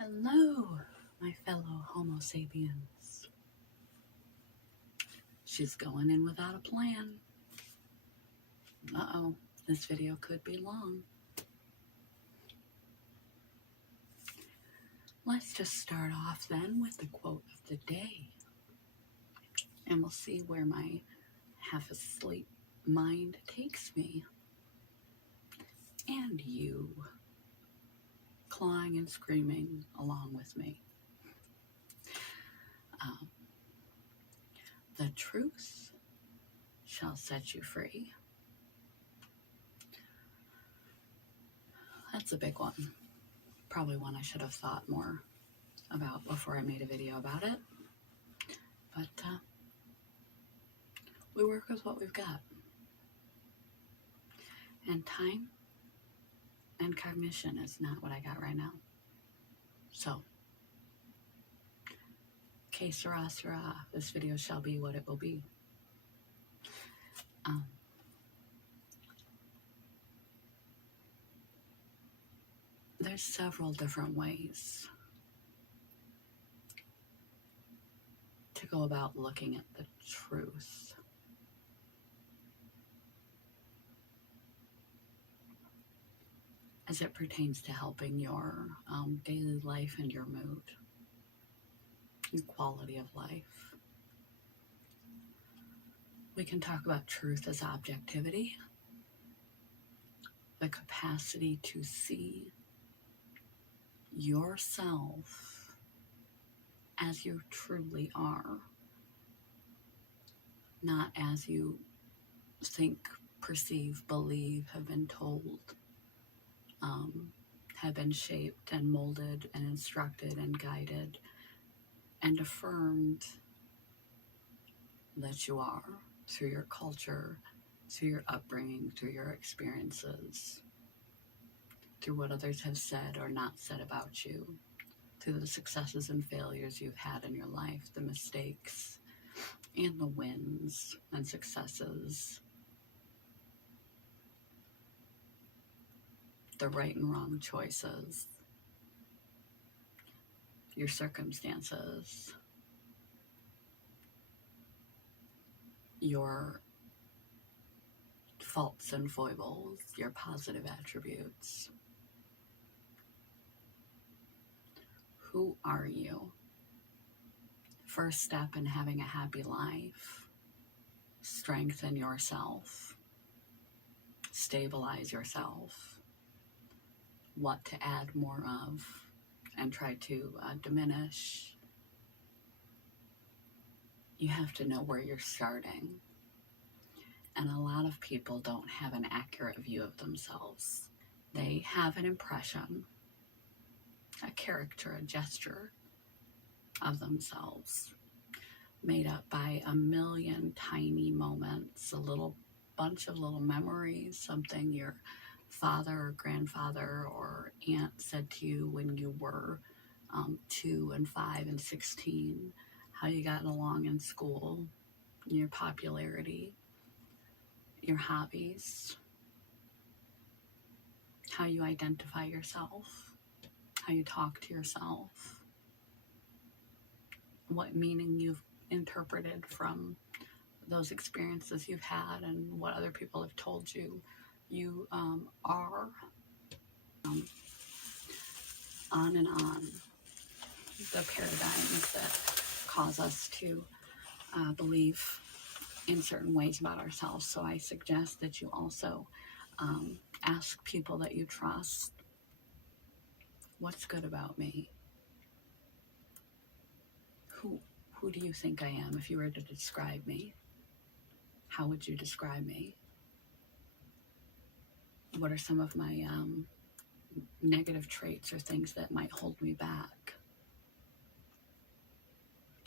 Hello, my fellow Homo sapiens. She's going in without a plan. Uh-oh, this video could be long. Let's just start off then with the quote of the day. And we'll see where my half-asleep mind takes me. And you, clawing and screaming along with me. The truth shall set you free. That's a big one. Probably one I should have thought more about before I made a video about it. But we work with what we've got. And time and cognition is not what I got right now. So, que sera, sera. This video shall be what it will be. There's several different ways to go about looking at the truth. As it pertains to helping your daily life and your mood, your quality of life. We can talk about truth as objectivity, the capacity to see yourself as you truly are, not as you think, perceive, believe, have been told, have been shaped and molded and instructed and guided and affirmed that you are through your culture, through your upbringing, through your experiences, through what others have said or not said about you, through the successes and failures you've had in your life, the mistakes and the wins and successes, the right and wrong choices, your circumstances, your faults and foibles, your positive attributes. Who are you? First step in having a happy life, strengthen yourself, stabilize yourself, what to add more of and try to diminish. You have to know where you're starting. And a lot of people don't have an accurate view of themselves. They have an impression, a character, a gesture of themselves made up by a million tiny moments, a little bunch of little memories, something your father or grandfather or aunt said to you when you were 2 and 5 and 16, how you got along in school, your popularity, your hobbies, how you identify yourself, how you talk to yourself, what meaning you've interpreted from those experiences you've had and what other people have told you you are, on and on. The paradigms that cause us to believe in certain ways about ourselves. So I suggest that you also ask people that you trust, what's good about me? Who do you think I am? If you were to describe me, how would you describe me? What are some of my negative traits or things that might hold me back?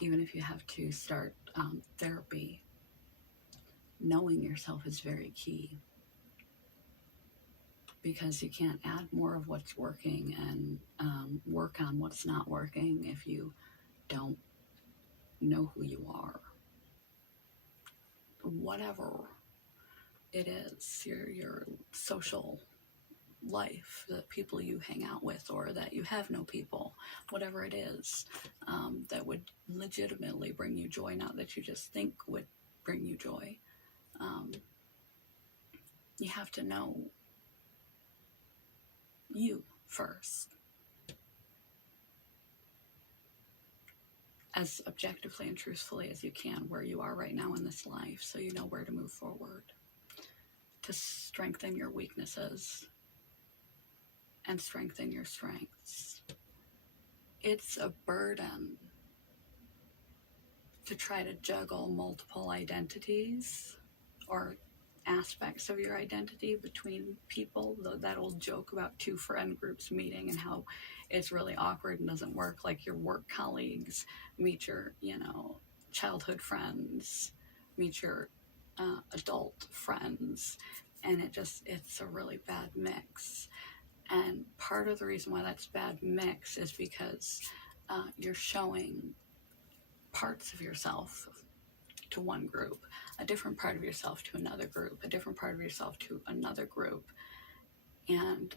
Even if you have to start therapy, knowing yourself is very key, because you can't add more of what's working and work on what's not working if you don't know who you are. Whatever it is, your social life, the people you hang out with, or that you have no people, whatever it is, that would legitimately bring you joy, not that you just think would bring you joy. You have to know you first, as objectively and truthfully as you can, where you are right now in this life, so you know where to move forward, to strengthen your weaknesses and strengthen your strengths. It's a burden to try to juggle multiple identities or aspects of your identity between people. That old joke about two friend groups meeting and how it's really awkward and doesn't work, like your work colleagues meet your, childhood friends, meet your adult friends, and it's a really bad mix. And part of the reason why that's bad mix is because you're showing parts of yourself to one group, a different part of yourself to another group, a different part of yourself to another group, and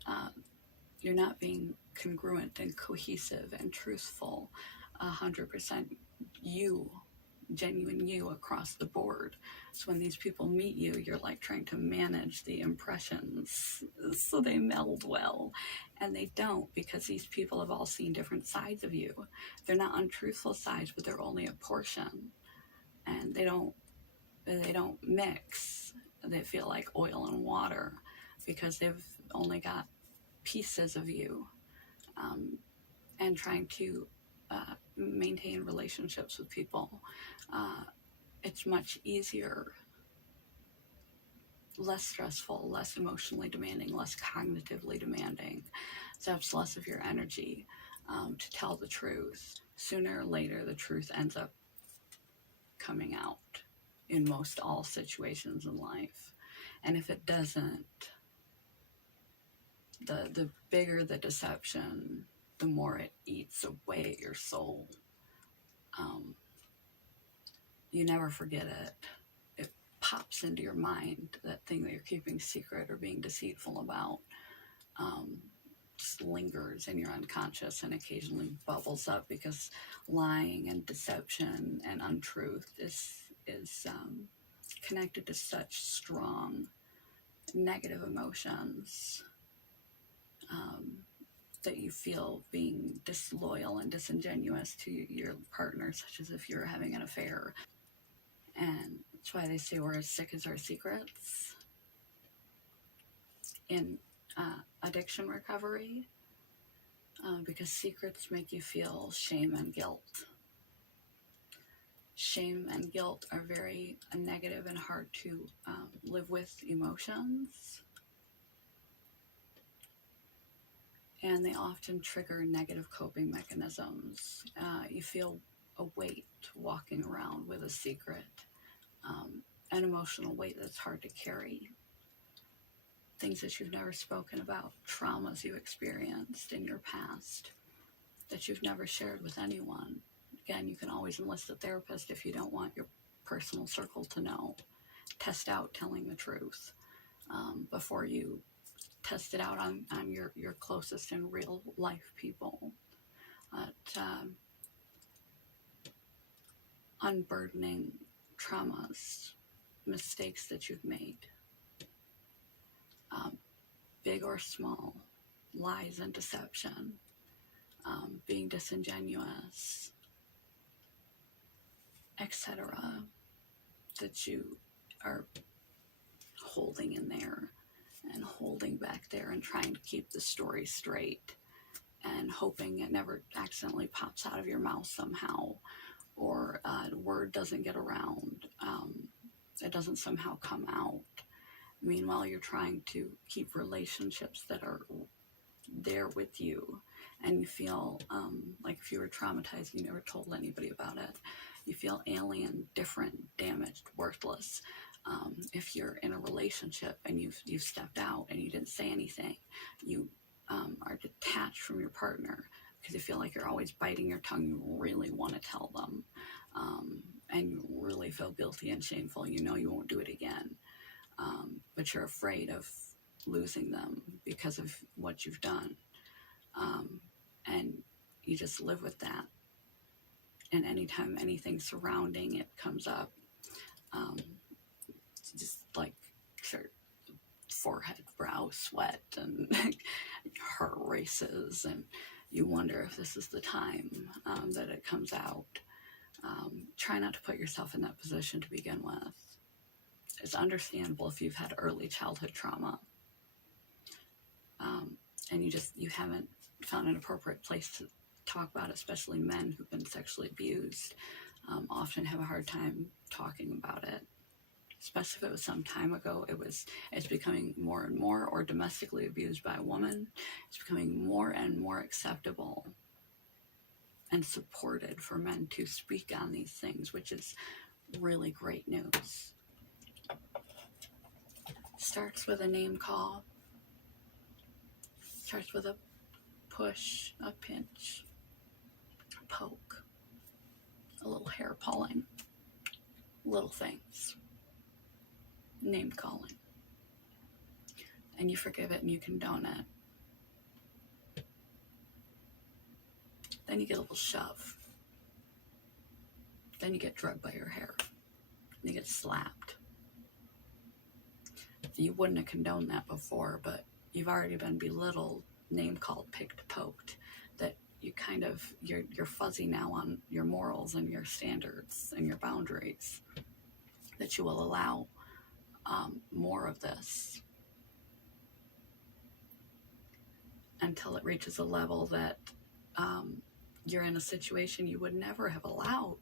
you're not being congruent and cohesive and truthful, 100% you, genuine you across the board. So when these people meet you, you're like trying to manage the impressions so they meld well, and they don't, because these people have all seen different sides of you. They're not untruthful sides, but they're only a portion, and they don't mix. They feel like oil and water because they've only got pieces of you, and trying to maintain relationships with people. It's much easier, less stressful, less emotionally demanding, less cognitively demanding, zaps less of your energy to tell the truth. Sooner or later, the truth ends up coming out in most all situations in life. And if it doesn't, the bigger the deception, the more it eats away at your soul. You never forget it. It pops into your mind, that thing that you're keeping secret or being deceitful about. Just lingers in your unconscious and occasionally bubbles up, because lying and deception and untruth is connected to such strong negative emotions, that you feel being disloyal and disingenuous to your partner, such as if you're having an affair. And that's why they say we're as sick as our secrets in addiction recovery, because secrets make you feel shame and guilt. Shame and guilt are very negative and hard to live with emotions, and they often trigger negative coping mechanisms. You feel a weight walking around with a secret, an emotional weight that's hard to carry. Things that you've never spoken about, traumas you experienced in your past that you've never shared with anyone. Again, you can always enlist a therapist if you don't want your personal circle to know. Test out telling the truth before you test it out on your closest and real life people. Unburdening traumas, mistakes that you've made, big or small, lies and deception, being disingenuous, etc., that you are holding in there and holding back there and trying to keep the story straight and hoping it never accidentally pops out of your mouth somehow, or the word doesn't get around, it doesn't somehow come out. Meanwhile, you're trying to keep relationships that are there with you, and you feel like if you were traumatized, you never told anybody about it. You feel alien, different, damaged, worthless. If you're in a relationship and you've stepped out and you didn't say anything, you are detached from your partner because you feel like you're always biting your tongue. You really want to tell them, and you really feel guilty and shameful. You know you won't do it again, but you're afraid of losing them because of what you've done. And you just live with that. And anytime anything surrounding it comes up, just like forehead, brow sweat, and heart races, and you wonder if this is the time that it comes out. Try not to put yourself in that position to begin with. It's understandable if you've had early childhood trauma, and you haven't found an appropriate place to talk about it. Especially men who've been sexually abused often have a hard time talking about it. Especially if it was some time ago, it's becoming more and more, or domestically abused by a woman, it's becoming more and more acceptable and supported for men to speak on these things, which is really great news. Starts with a name call, starts with a push, a pinch, a poke, a little hair pulling, little things. Name calling, and you forgive it and you condone it. Then you get a little shove. Then you get drugged by your hair. You get slapped. You wouldn't have condoned that before, but you've already been belittled, name called, picked, poked, that you kind of, you're fuzzy now on your morals and your standards and your boundaries, that you will allow more of this until it reaches a level that you're in a situation you would never have allowed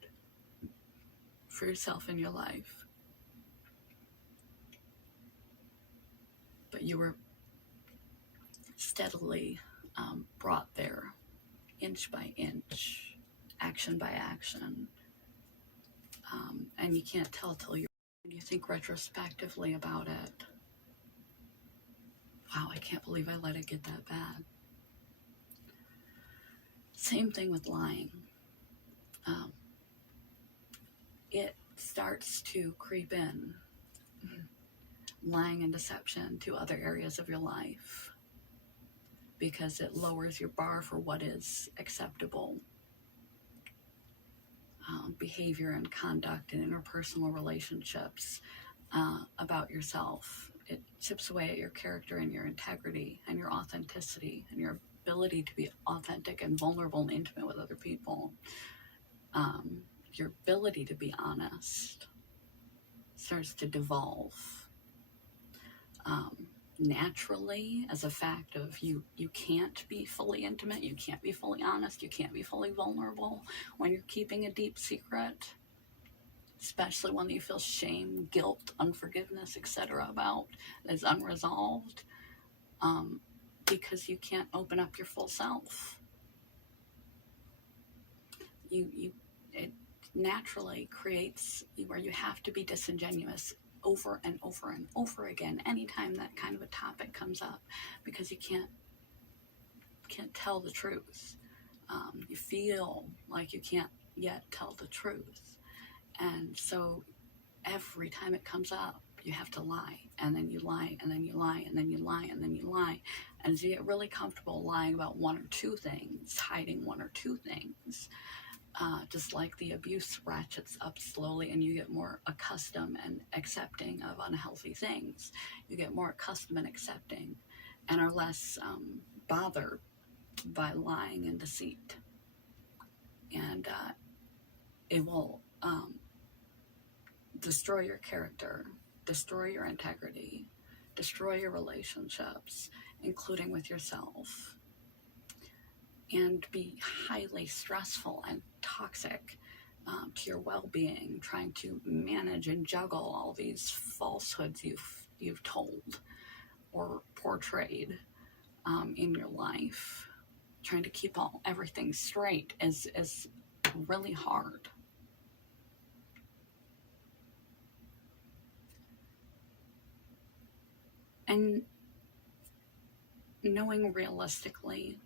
for yourself in your life. But you were steadily brought there, inch by inch, action by action. And you can't tell till you think retrospectively about it. Wow, I can't believe I let it get that bad. Same thing with lying. It starts to creep in, lying and deception, to other areas of your life, because it lowers your bar for what is acceptable. Behavior and conduct in interpersonal relationships about yourself. It chips away at your character and your integrity and your authenticity and your ability to be authentic and vulnerable and intimate with other people. Your ability to be honest starts to devolve. Naturally, as a fact of you can't be fully intimate, you can't be fully honest, you can't be fully vulnerable when you're keeping a deep secret, especially one that you feel shame, guilt, unforgiveness, etc. about, that's unresolved, because you can't open up your full self. It naturally creates where you have to be disingenuous over and over and over again anytime that kind of a topic comes up, because you can't tell the truth. You feel like you can't yet tell the truth, and so every time it comes up, you have to lie, and then you lie, and then you lie, and then you lie, and then you lie, and so you get really comfortable lying about one or two things, hiding one or two things. Just like the abuse ratchets up slowly, and you get more accustomed and accepting of unhealthy things. You get more accustomed and accepting, and are less bothered by lying and deceit. And it will destroy your character, destroy your integrity, destroy your relationships, including with yourself, and be highly stressful and toxic to your well-being, trying to manage and juggle all these falsehoods you've told or portrayed in your life. Trying to keep everything straight is really hard. And knowing realistically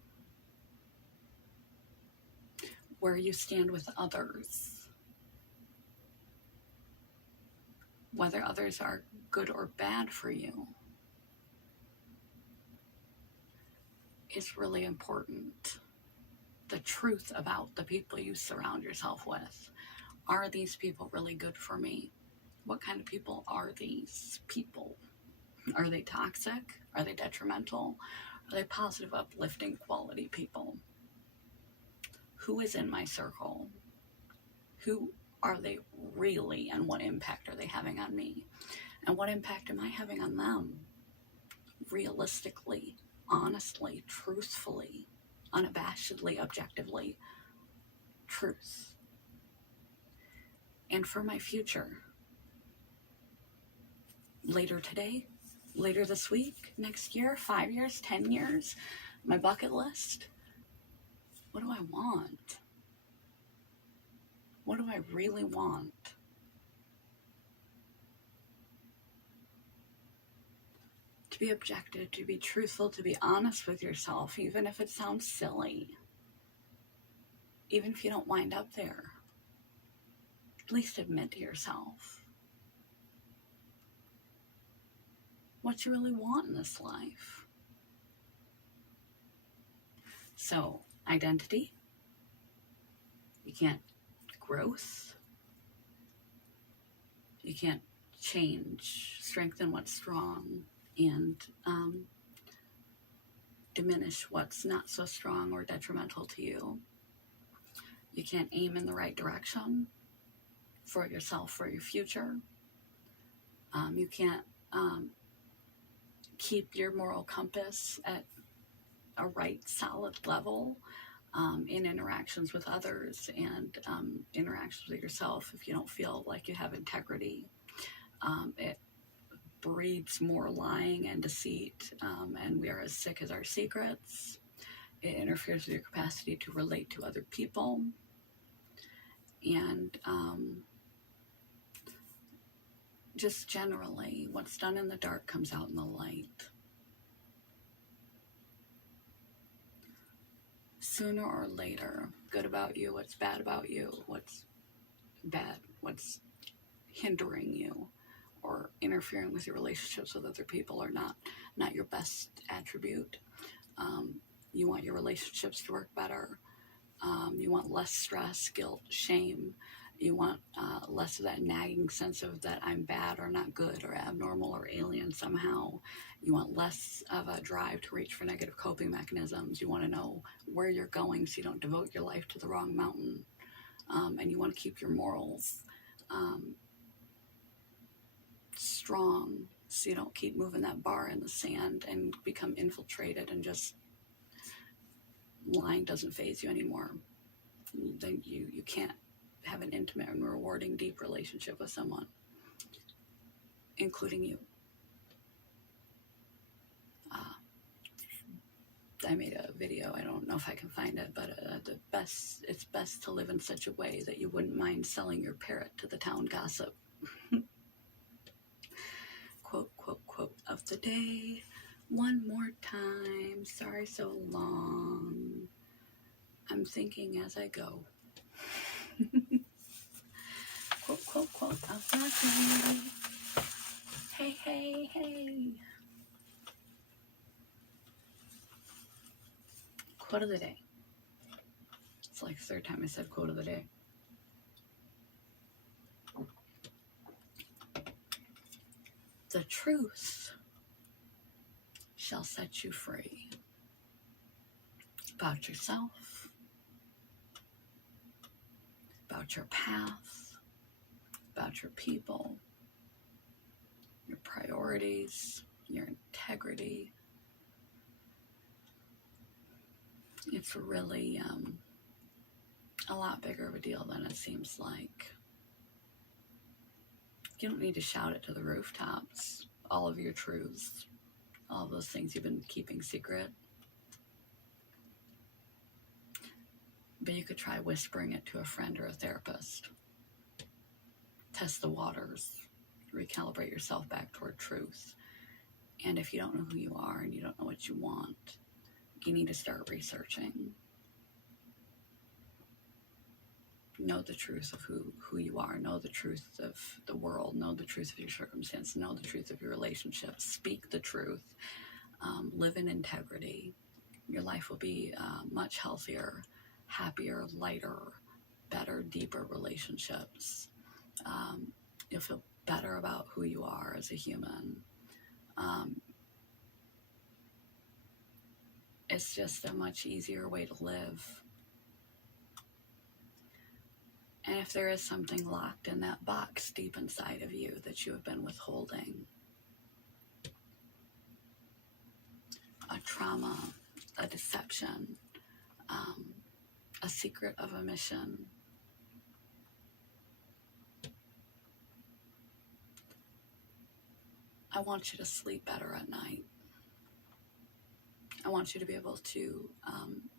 where you stand with others, whether others are good or bad for you, is really important. The truth about the people you surround yourself with. Are these people really good for me? What kind of people are these people? Are they toxic? Are they detrimental? Are they positive, uplifting, quality people? Who is in my circle? Who are they really, and what impact are they having on me? And what impact am I having on them? Realistically, honestly, truthfully, unabashedly, objectively, truth. And for my future, later today, later this week, next year, 5 years, 10 years, my bucket list, what do I want? What do I really want? To be objective, to be truthful, to be honest with yourself, even if it sounds silly. Even if you don't wind up there. At least admit to yourself what you really want in this life. So, identity. You can't growth. You can't change, strengthen what's strong, and diminish what's not so strong or detrimental to you. You can't aim in the right direction for yourself, for your future. You can't keep your moral compass at a right, solid level in interactions with others and interactions with yourself if you don't feel like you have integrity. It breeds more lying and deceit, and we are as sick as our secrets. It interferes with your capacity to relate to other people. And just generally, what's done in the dark comes out in the light. Sooner or later, good about you, what's bad about you, what's bad, what's hindering you or interfering with your relationships with other people are not your best attribute. You want your relationships to work better. You want less stress, guilt, shame. You want less of that nagging sense of that I'm bad or not good or abnormal or alien somehow. You want less of a drive to reach for negative coping mechanisms. You want to know where you're going so you don't devote your life to the wrong mountain. And you want to keep your morals strong so you don't keep moving that bar in the sand and become infiltrated and just lying doesn't faze you anymore. Then you can't have an intimate and rewarding, deep relationship with someone, including you. I made a video, I don't know if I can find it, but it's best to live in such a way that you wouldn't mind selling your parrot to the town gossip. Quote, quote, quote of the day. One more time. Sorry so long. I'm thinking as I go. Quote, quote, quote of the day. Hey, hey, hey. Quote of the day. It's like the third time I said quote of the day. The truth shall set you free about yourself, about your path, about your people, your priorities, your integrity. It's really a lot bigger of a deal than it seems like. You don't need to shout it to the rooftops, all of your truths, all those things you've been keeping secret. But you could try whispering it to a friend or a therapist. Test the waters, recalibrate yourself back toward truth. And if you don't know who you are and you don't know what you want, you need to start researching. Know the truth of who you are. Know the truth of the world. Know the truth of your circumstance. Know the truth of your relationships. Speak the truth. Live in integrity. Your life will be much healthier, happier, lighter, better, deeper relationships. You'll feel better about who you are as a human. It's just a much easier way to live. And if there is something locked in that box deep inside of you that you have been withholding, a trauma, a deception, a secret of a mission, I want you to sleep better at night. I want you to be able to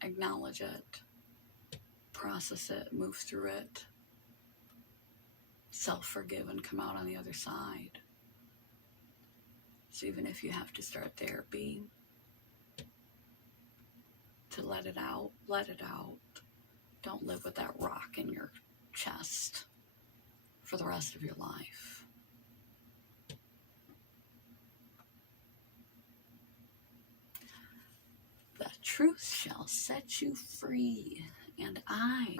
acknowledge it, process it, move through it, self-forgive, and come out on the other side. So even if you have to start therapy to let it out, let it out. Don't live with that rock in your chest for the rest of your life. The truth shall set you free, and I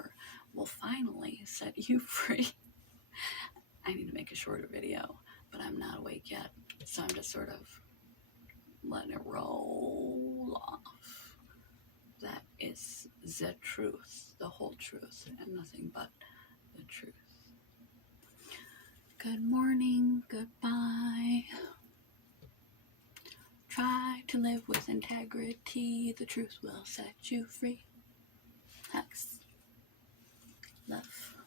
will finally set you free. I need to make a shorter video, but I'm not awake yet, so I'm just sort of letting it roll off. That is the truth, the whole truth, and nothing but the truth. Good morning, goodbye. Try to live with integrity. The truth will set you free. Hugs. Love.